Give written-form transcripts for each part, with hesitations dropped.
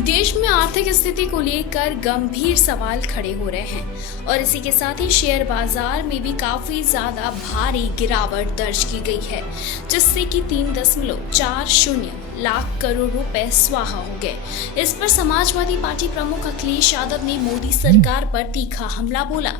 देश में आर्थिक स्थिति को लेकर गंभीर सवाल खड़े हो रहे हैं और इसी के साथ ही शेयर बाजार में भी काफी ज्यादा भारी गिरावट दर्ज की गई है, जिससे कि 3.40 लाख करोड़ रुपए स्वाहा हो गए। इस पर समाजवादी पार्टी प्रमुख अखिलेश यादव ने मोदी सरकार पर तीखा हमला बोला।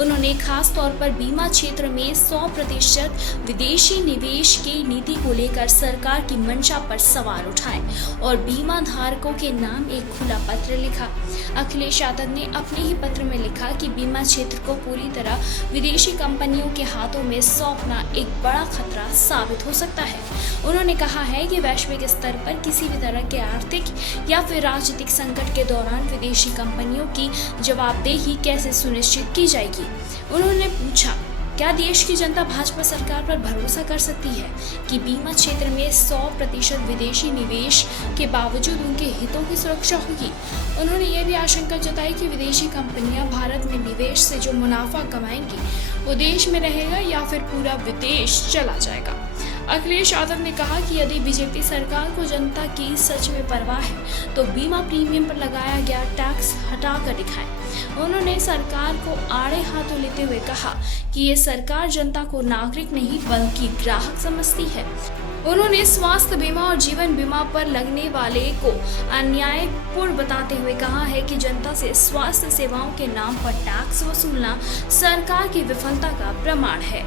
उन्होंने खास तौर पर बीमा क्षेत्र में 100% विदेशी निवेश की नीति को लेकर सरकार की मंशा पर सवाल उठाए और बीमा धारकों के नाम एक खुला पत्र लिखा। अखिलेश यादव ने अपने ही पत्र में लिखा कि बीमा क्षेत्र को पूरी तरह विदेशी कंपनियों के हाथों में सौंपना एक बड़ा खतरा साबित हो सकता है। उन्होंने कहा है कि वैश्विक स्तर पर किसी भी तरह के आर्थिक या फिर राजनीतिक संकट के दौरान विदेशी कंपनियों की जवाबदेही कैसे सुनिश्चित की जाएगी। उन्होंने पूछा, क्या देश की जनता भाजपा सरकार पर भरोसा कर सकती है कि बीमा क्षेत्र में 100% विदेशी निवेश के बावजूद उनके हितों की सुरक्षा होगी। उन्होंने ये भी आशंका जताई कि विदेशी कंपनियां भारत में निवेश से जो मुनाफा कमाएंगी वो देश में रहेगा या फिर पूरा विदेश चला जाएगा। अखिलेश यादव ने कहा कि यदि बीजेपी सरकार को जनता की सच में परवाह है तो बीमा प्रीमियम पर लगाया गया टैक्स हटाकर दिखाएं। उन्होंने सरकार को आड़े हाथों लेते हुए कहा कि ये सरकार जनता को नागरिक नहीं बल्कि ग्राहक समझती है। उन्होंने स्वास्थ्य बीमा और जीवन बीमा पर लगने वाले को अन्यायपूर्ण बताते हुए कहा है कि जनता से स्वास्थ्य सेवाओं के नाम पर टैक्स वसूलना सरकार की विफलता का प्रमाण है।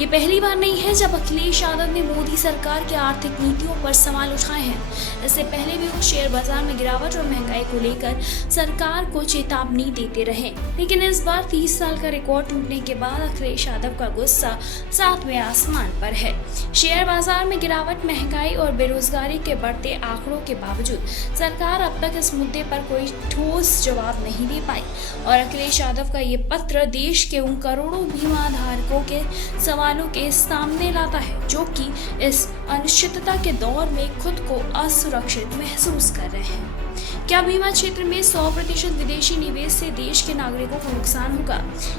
ये पहली बार नहीं है जब अखिलेश यादव ने मोदी सरकार की आर्थिक नीतियों पर सवाल उठाए हैं। इससे पहले भी वो शेयर बाजार में गिरावट और महंगाई को लेकर सरकार को चेतावनी देते रहे, लेकिन इस बार 30 साल का रिकॉर्ड टूटने के बाद अखिलेश यादव का गुस्सा 7वें आसमान पर है। शेयर बाजार में गिरावट, महंगाई और बेरोजगारी के बढ़ते आंकड़ों के बावजूद सरकार अब तक इस मुद्दे पर कोई ठोस जवाब नहीं दे पाई और अखिलेश यादव का ये पत्र देश के उन करोड़ों बीमा धारकों के सवालों के सामने लाता है जो कि इस अनिश्चितता के दौर में खुद को असुरक्षित महसूस कर रहे हैं। क्या बीमा क्षेत्र में 100% विदेशी निवेश से देश के नागरिकों को नुकसान होगा?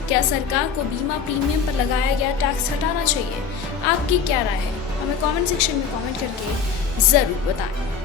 क्या सरकार को बीमा प्रीमियम पर लगाया गया टैक्स हटाना चाहिए? आपकी क्या राय है? हमें कमेंट सेक्शन में कमेंट करके जरूर बताएं।